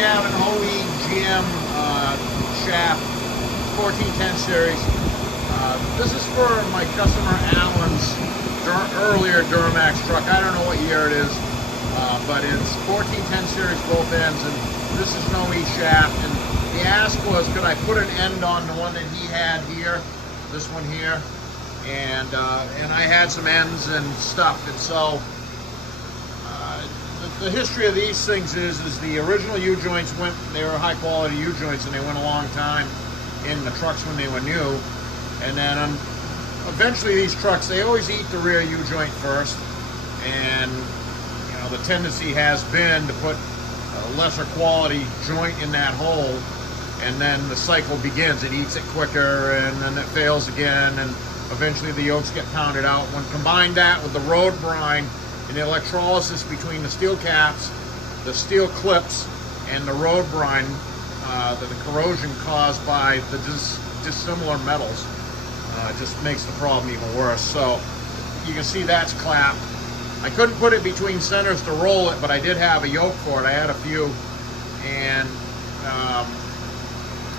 have an OE GM shaft, 1410 series. This is for my customer Alan's earlier Duramax truck. I don't know what year it is, but it's 1410 series both ends, and this is an OE shaft. And the ask was, could I put an end on the one that he had here, this one here, and I had some ends and stuff. And so the history of these things is the original U-joints went, they were high quality U-joints, and they went a long time in the trucks when they were new. And then eventually these trucks, they always eat the rear U-joint first, and you know, the tendency has been to put a lesser quality joint in that hole, and then the cycle begins. It eats it quicker, and then it fails again, and eventually the yokes get pounded out. When combine that with the road brine and the electrolysis between the steel caps, the steel clips, and the road brine, the corrosion caused by the dissimilar metals, just makes the problem even worse. So you can see that's clapped. I couldn't put it between centers to roll it, but I did have a yoke for it. I had a few, and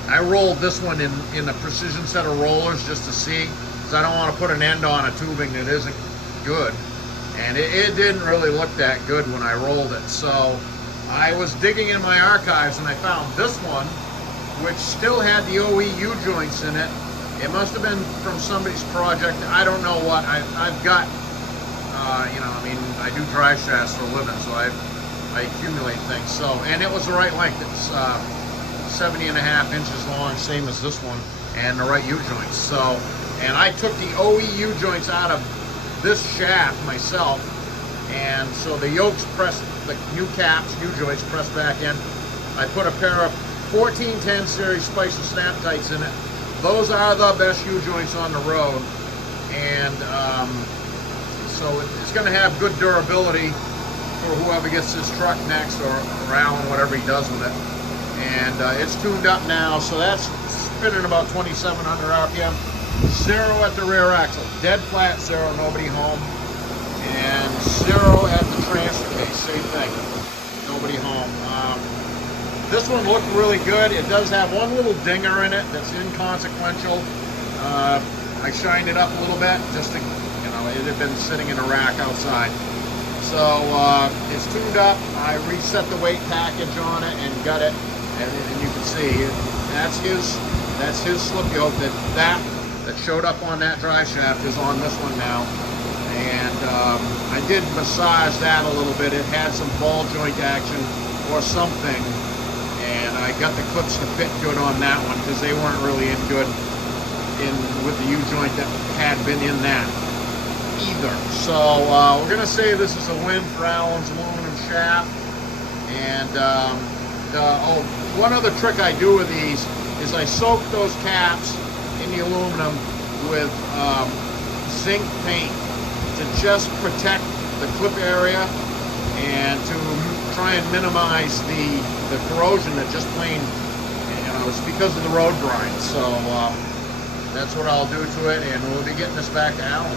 I rolled this one in a precision set of rollers just to see, because I don't want to put an end on a tubing that isn't good. And it didn't really look that good when I rolled it. So I was digging in my archives, and I found this one, which still had the OE U-joints in it. It must have been from somebody's project. I don't know what. I've got, you know, I mean, I do drive shafts for a living, so I accumulate things. So, and it was the right length. It's 70.5 inches long, same as this one, and the right U-joints. So, and I took the OE U-joints out of this shaft myself, and so the yokes pressed, the new caps, U-joints pressed back in. I put a pair of 1410 series Spicer snap tights in it. Those are the best U-joints on the road, and so it's going to have good durability for whoever gets this truck next, or Alan, whatever he does with it. And it's tuned up now, so that's spinning about 2,700 RPM. Zero at the rear axle, dead flat zero, nobody home, and zero at the transfer case, same thing, nobody home. This one looked really good. It does have one little dinger in it that's inconsequential. I shined it up a little bit just to, you know, it had been sitting in a rack outside. So it's tuned up. I reset the weight package on it and got it, and you can see that's his slip yoke that showed up on that drive shaft is on this one now. And I did massage that a little bit. It had some ball joint action or something. And I got the clips to fit good on that one, because they weren't really in good with the U-joint that had been in that either. So we're going to say this is a win for Alan's aluminum shaft. And one other trick I do with these is I soak those caps in the aluminum with zinc paint to just protect the clip area and to try and minimize the corrosion that just plain, you know, it's because of the road brine. So that's what I'll do to it, and we'll be getting this back to Alan.